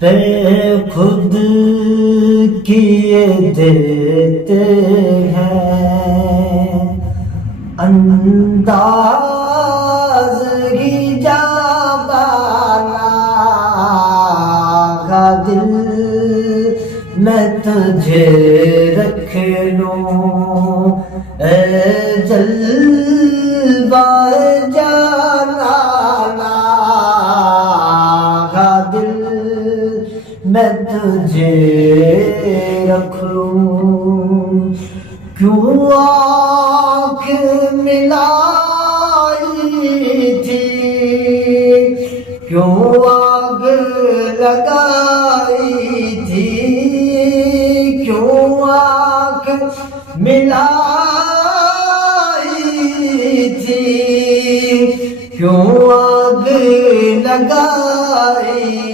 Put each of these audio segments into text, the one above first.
पे खुद किए देते हैं। अंदाज ही जाबाना दिल मैं तुझे रख लूँ। मैं तुझे रख लूँ। क्यों आँख मिलाई थी? क्यों आग लगाई थी? क्यों आँख मिलाई थी? क्यों आग लगाई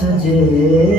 तुझे